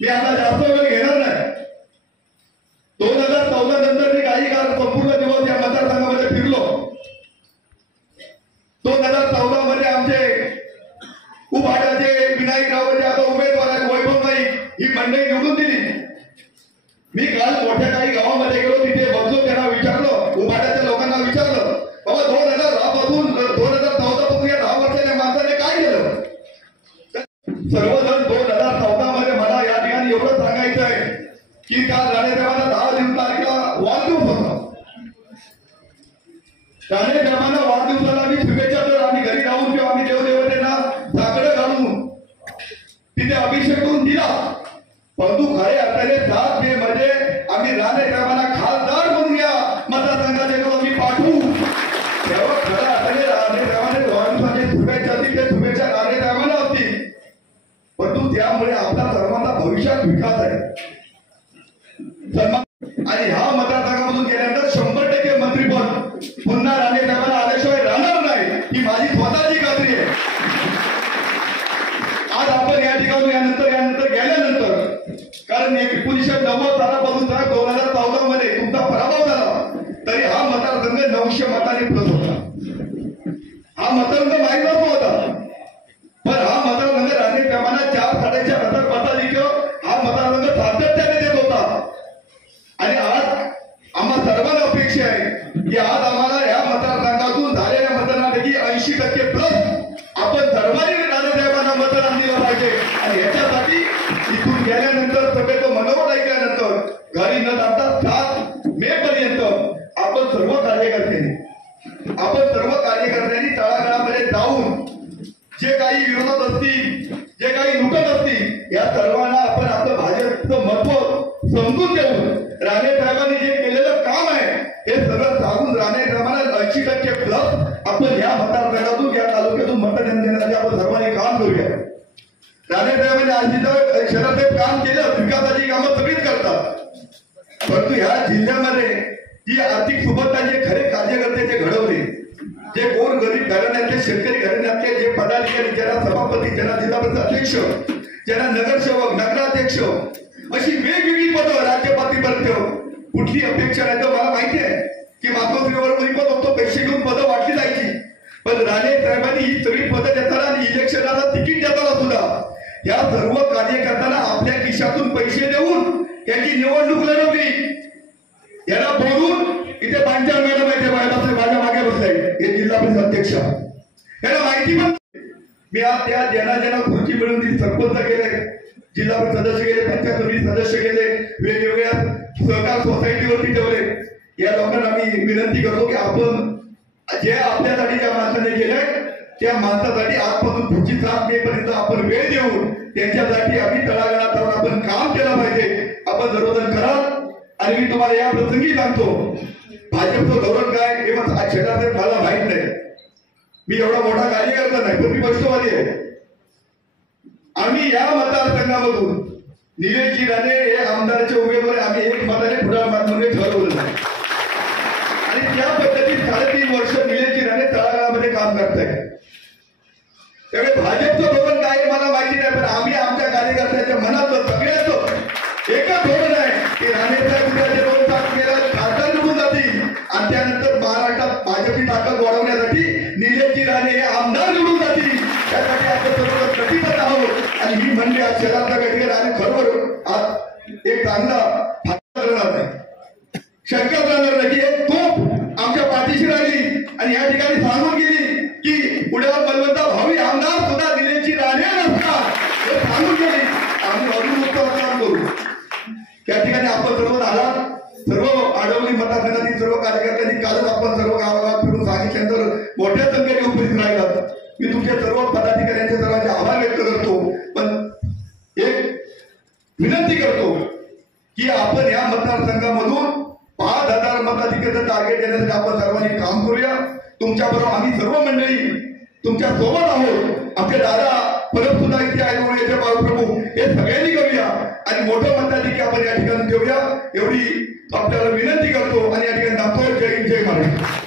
मी आता जास्त वेळ घेणार नाही। 2014 नंतर मी काही काळ संपूर्ण दिवस या मतदारसंघामध्ये फिरलो। 2014 मध्ये आमचे उभाटाचे विनायकराव जे आता उमेदवार आहेत वैभव नाईक ही मंडळी निवडून दिली। मी काल मोठ्या काही गावामध्ये गेलो, तिथे बघलो, त्यांना विचारलं, उभाटाच्या लोकांना विचारलं, बाबा 2014 पासून 2014 या 10 वर्षाच्या माणसाने काय केलं? सर्वजण 2014 मध्ये मला या ठिकाणी एवढं सांगायचं आहे की काल राणेसाहेबांना 10 तारखेला वाढदिवस होता। राणेसाहेबांना वाढदिवसाला आम्ही शुभेच्छा तर आम्ही घरी राहून किंवा आम्ही देवदेवतेना साकडं घालून तिथे अभिषेक करून दिला, परंतु खरे अर्थाने 7 मे मध्ये आम्ही राणेसाहेबांना खासदार म्हणून या मतदारसंघाचे आम्ही पाठवू, तेव्हा खऱ्या अर्थाने राणेसाहेबांनी वाढदिवसाच्या शुभेच्छा असतील ते शुभेच्छा राणेसाहेबांना असतील, परंतु त्यामुळे आपला सर्वांचा भविष्यात विकास आहे। आणि ह्या मतदारसंघामधून गेल्यानंतर 100% मंत्रीपद पुन्हा राणेसाहेबांना आल्याशिवाय राहणार नाही, ही माझी स्वतःची खात्री आहे। आज आपण या ठिकाणी यानंतर गेल्यानंतर, कारण 1990 सालापासून 2014 मध्ये तुमचा पराभव झाला, तरी हा मतदारसंघ 900 मतांनी प्लस होता। हा मतदारसंघ माहीत होता, पण हा मतदारसंघ राणेसाहेबांना 4-4.5 मताधिक्य हा मतदारसंघ सातत्याने देत होता। आणि आज आम्हा सर्वांना अपेक्षा आहे की आज आम्हाला या मतदारसंघातून झालेल्या मतदानापैकी 80% प्लस आपण सर्वांनी राणेसाहेबांना मतदान दिलं पाहिजे। आणि याच्यासाठी इथून गेल्यानंतर सगळं मनोगत ऐकल्यानंतर घरी न जाता 7 मे पर्यंत आपण सर्व कार्यकर्त्यांनी तळागाळामध्ये जाऊन जे काही विरोधात असतील, जे काही नुकत असतील, या सर्वांना आपण आपलं भाजपचं महत्व समजून देऊन राणेसाहेबांनी जे केलेलं काम आहे हे सगळं सांगून राणेसाहेबांना 80% प्लस आपण या मतदारसंघातून या तालुक्यातून मतदान देण्यासाठी आपण सर्वांनी काम करूया। राणेसाहेबांनी आज शहरात काम केलं, विकासाची कामं सगळीच करतात, परंतु ह्या जिल्ह्यामध्ये ही आर्थिक सुबत्ता जे खरे कार्यकर्ते जे घडवले, जे गोर गरीब घराण्यातले शेतकरी घराण्यातले जे पदाधिकारी, ज्यांना सभापती, ज्यांना जिल्हा परिषद अध्यक्ष, ज्यांना नगरसेवक, नगराध्यक्ष अशी वेगवेगळी पदं राज्य पातळीपर्यंत कुठली अपेक्षा नाही। तर मला माहिती आहे की मातोश्रीवर पद होतो, पैसे घेऊन पदं वाटली जायची, पण राणेसाहेबांनी ही सगळी पदं देताना आणि इलेक्शनाला तिकीट देताना सुद्धा या सर्व कार्यकर्त्यांना आपल्या खिशातून पैसे देऊन त्यांची निवडणूक लढवली। याला बोलून इथे पांचाळ मॅडम आहे, माझ्या मागे बसले, हे जिल्हा परिषद अध्यक्ष, याला माहिती पण मी आज त्या ज्यांना खुर्ची मिळून ती सरपंच गेले, जिल्हा परिषद सदस्य गेले, पंचायत समिती सदस्य गेले, वेगवेगळ्या सहकार सोसायटीवरती ठेवले, या लोकांना मी विनंती करतो की आपण जे आपल्यासाठी ज्या माणसाने केलंय त्या माणसासाठी आजपासून पुढची 7 मे पर्यंत आपण वेळ देऊन त्यांच्यासाठी आम्ही तळागाळात जाऊन आपण काम केलं पाहिजे, आपण सर्वजण कराल। आणि मी तुम्हाला या प्रसंगी सांगतो, भाजपचं धोरण काय हे क्षेत्रात मला माहित नाही, मी एवढा मोठा कार्यकर्ता नाही, पण मी स्पष्टवादी आहे। आम्ही या मतदारसंघामधून निलेशजी राणे हे आमदाराचे उमेदवार आम्ही 1 मताने पुढार माध्यमाने ठरवलं नाही, आणि त्या पद्धतीत 3.5 वर्ष निलेशजी राणे तळागाळामध्ये काम करताय। त्यामुळे भाजपचं धोरण काय मला माहिती नाही, पण आम्ही आमच्या कार्यकर्त्यांच्या मनातलं सगळ्याचं एकच धोरण आहे की राणेसाहेब उद्याचे 2 तास केला खासदार निवडून जातील, आणि त्यानंतर महाराष्ट्रात भाजपची ताकद वाढवण्यासाठी निलेशजी राणे हे आमदार निवडून जातील, त्यासाठी आपण सर्व प्रतिबद्ध आहोत। आणि ही म्हणजे आज शहरातल्या ठिकाणी आणि खरोखर आज एक चांगला राहणार नाही, शंका राहणार नाही की एक तोप आमच्या पाठीशी राहिली आणि या ठिकाणी सांगून गेली की पुण्यावर बलवंत भावी आमदार सुद्धा निलेशजी राणे नसतात, हे सांगून गेली, आम्ही अभिमुक्त काम करू। त्या ठिकाणी आपण सर्व आलात, सर्व आडवली मतदारसंघातील सर्व कार्यकर्त्यांनी कालच आपण सर्व गावागावात फिरून सांगितल्यानंतर मोठ्या संख्येने उपस्थित राहिलात, मी तुमच्या सर्व पदाधिकाऱ्यांचे सर्वांचे आभार व्यक्त करतो, पण एक विनंती करतो की आपण या मतदारसंघामधून 5000 मताधिक्याचं टार्गेट देण्यासाठी आपण सर्वांनी काम करूया। तुमच्याबरोबर आम्ही सर्व मंडळी तुमच्या सोबत आहोत, आपले दादा परत सुद्धा इथे आहे, येथे बाळप्रभू, हे सगळ्यांनी करूया आणि मोठं मताधिक्य आपण या ठिकाणी ठेवूया, एवढी आपल्याला विनंती करतो आणि या ठिकाणी दाखवतो। जय हिंद, जय महाराष्ट्र।